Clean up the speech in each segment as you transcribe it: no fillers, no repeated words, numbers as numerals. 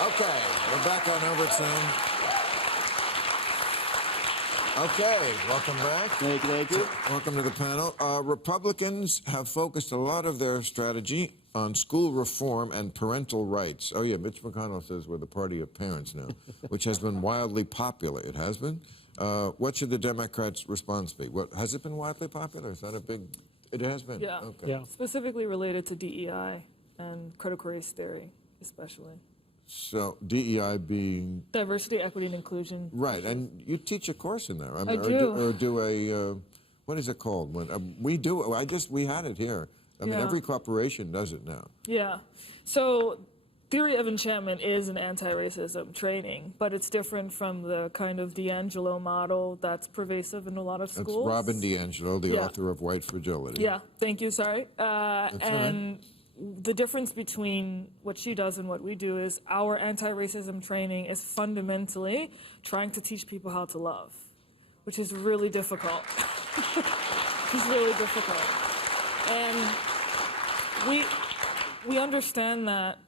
Okay, we're back on Overton. Okay, welcome back. Thank you. Welcome to the panel. Republicans have focused a lot of their strategy on school reform and parental rights. Oh, yeah, Mitch McConnell says we're the party of parents now, which has been wildly popular. It has been. What should the Democrats' response be? What, has it been widely popular? Is that a big... It has been? Yeah. Okay. Yeah. Specifically related to DEI and critical race theory, especially. So DEI being diversity, equity, and inclusion. Right, and you teach a course in there. I do. Or do a what is it called? When we do. We had it here. I mean, every corporation does it now. Yeah. So theory of enchantment is an anti-racism training, but it's different from the kind of D'Angelo model that's pervasive in a lot of schools. That's Robin DiAngelo, the author of White Fragility. Yeah. Thank you. Sorry. That's and. Right. The difference between what she does and what we do is our anti-racism training is fundamentally trying to teach people how to love, which is really difficult. It's really difficult. And we understand that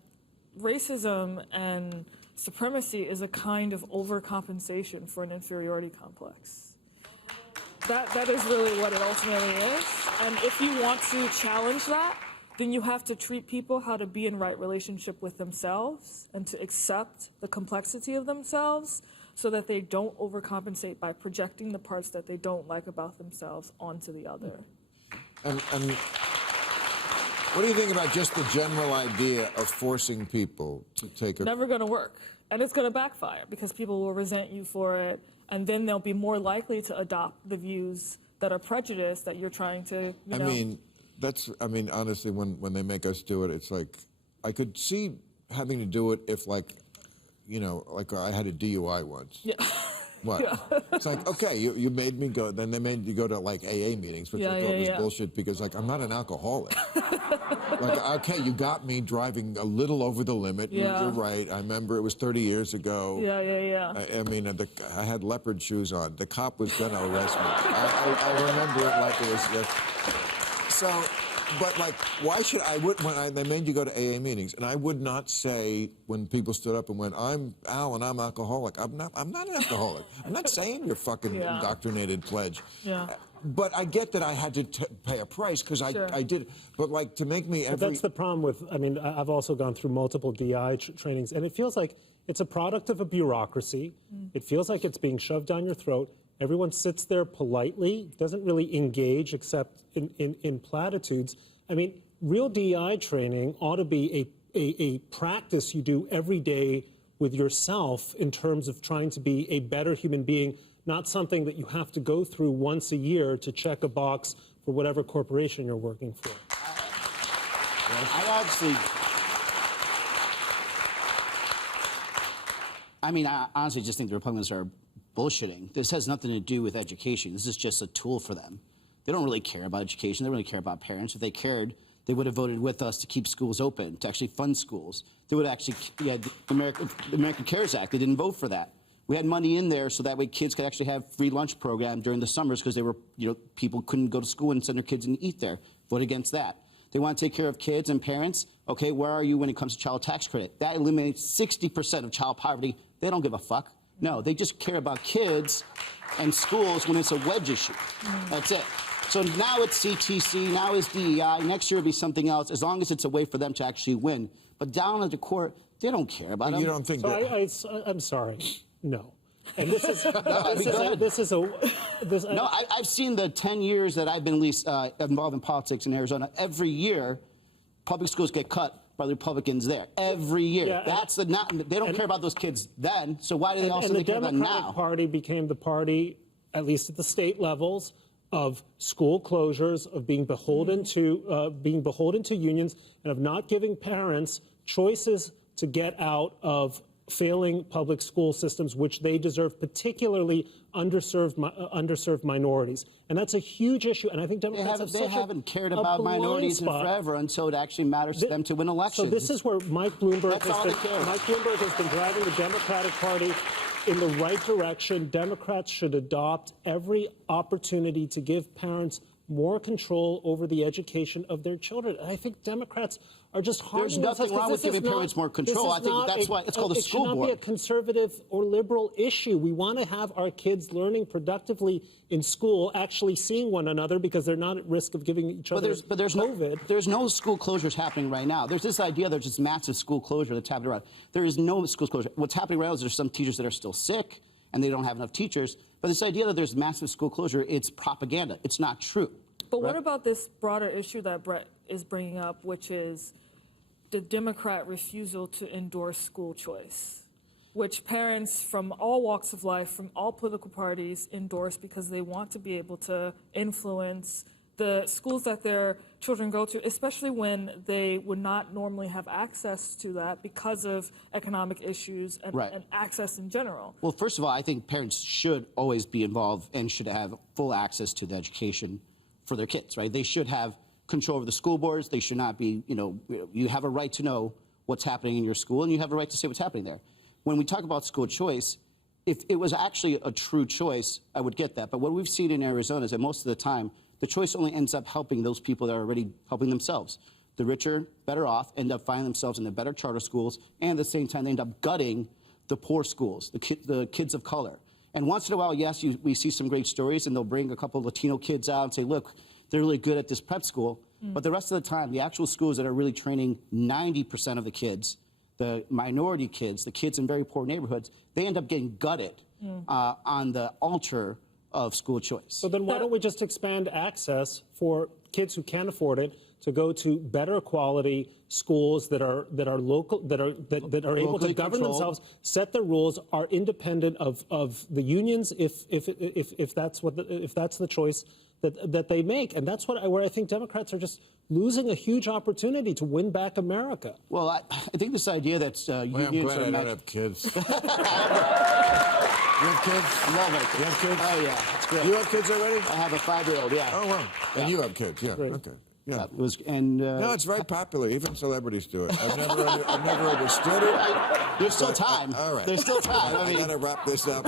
racism and supremacy is a kind of overcompensation for an inferiority complex. That is really what it ultimately is. And if you want to challenge that, then you have to treat people how to be in right relationship with themselves and to accept the complexity of themselves so that they don't overcompensate by projecting the parts that they don't like about themselves onto the other. And what do you think about just the general idea of forcing people to take a... Never going to work. And it's going to backfire because people will resent you for it, and then they'll be more likely to adopt the views that are prejudiced that you're trying to, you know... I mean, honestly, when they make us do it, it's like, I could see having to do it if, like, you know, like I had a DUI once. Yeah. What? Yeah. It's like, okay, you made me go, then they made you go to, like, AA meetings, which I thought was bullshit because, like, I'm not an alcoholic. Like, okay, you got me driving a little over the limit. Yeah. You're right. I remember it was 30 years ago. Yeah. I mean, I had leopard shoes on. The cop was going to arrest me. I remember it like it was... So, but like, why should they made you go to AA meetings, and I would not say when people stood up and went, I'm Al and I'm alcoholic. I'm not an alcoholic. I'm not saying you're fucking indoctrinated pledge. Yeah. But I get that I had to pay a price because I did. But like, to make me But that's the problem with, I mean, I've also gone through multiple DI trainings, and it feels like it's a product of a bureaucracy. It feels like it's being shoved down your throat. Everyone sits there politely, doesn't really engage except in platitudes. I mean, real DEI training ought to be a practice you do every day with yourself in terms of trying to be a better human being, not something that you have to go through once a year to check a box for whatever corporation you're working for. I honestly just think the Republicans are bullshitting. This has nothing to do with education. This is just a tool for them. They don't really care about education. They don't really care about parents. If they cared, they would have voted with us to keep schools open, to actually fund schools. They would actually, the American Cares Act, they didn't vote for that. We had money in there so that way kids could actually have free lunch program during the summers because they were, people couldn't go to school and send their kids and eat there. Vote against that. They want to take care of kids and parents. Okay, where are you when it comes to child tax credit? That eliminates 60% of child poverty. They don't give a fuck. No, they just care about kids and schools when it's a wedge issue. That's it. So now it's CTC, now it's DEI, next year it'll be something else, as long as it's a way for them to actually win. But down at the court, they don't care about them. You don't think that? I'm sorry, no. And this is, I've seen the 10 years that I've been at least involved in politics in Arizona. Every year, public schools get cut by the Republicans there. Every year. Yeah, they don't care about those kids then, so why do they also care about now? And the Democratic Party became the party, at least at the state levels, of school closures, of being beholden to unions, and of not giving parents choices to get out of failing public school systems, which they deserve, particularly underserved minorities. And that's a huge issue. And I think Democrats they haven't cared about minorities in forever until it actually matters to them to win elections. So this is where Mike Bloomberg has been driving the Democratic Party in the right direction. Democrats should adopt every opportunity to give parents more control over the education of their children. And I think Democrats are just harming There's nothing themselves, wrong with giving parents more control. I think that's why it's called a school board. It should not be a conservative or liberal issue. We want to have our kids learning productively in school, actually seeing one another because they're not at risk of giving each other COVID. There's no school closures happening right now. There's this idea there's this massive school closure that's happening around. There is no school closure. What's happening right now is there's some teachers that are still sick and they don't have enough teachers. But this idea that there's massive school closure, it's propaganda. It's not true. But what about this broader issue that Bret is bringing up, which is the Democrat refusal to endorse school choice, which parents from all walks of life, from all political parties, endorse because they want to be able to influence the schools that their children go to, especially when they would not normally have access to that because of economic issues and access in general. Well, first of all, I think parents should always be involved and should have full access to the education for their kids, right? They should have control over the school boards. They should not be, you have a right to know what's happening in your school, and you have a right to say what's happening there. When we talk about school choice, if it was actually a true choice, I would get that. But what we've seen in Arizona is that most of the time, the choice only ends up helping those people that are already helping themselves. The richer, better off, end up finding themselves in the better charter schools, and at the same time, they end up gutting the poor schools, the kids of color. And once in a while, yes, we see some great stories, and they'll bring a couple of Latino kids out and say, look, they're really good at this prep school. But the rest of the time, the actual schools that are really training 90% of the kids, the minority kids, the kids in very poor neighborhoods, they end up getting gutted on the altar of school choice. So then why don't we just expand access for kids who can't afford it to go to better quality schools that are local, that are able to govern themselves, set the rules, are independent of the unions if that's the choice that they make. And that's where I think Democrats are just losing a huge opportunity to win back America. Well, I think this idea that unions I'm glad I don't have kids. You have kids? Love it. You have kids? Oh, yeah. It's great. You have kids already? I have a 5-year-old, yeah. Oh, wow. And you have kids, yeah. Great. Okay. Yeah. No, it's very popular. Even celebrities do it. I've never understood it. There's still time. All right. There's still time. I got to wrap this up.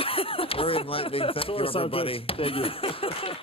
Very enlightening. Thank you, everybody. Thank you.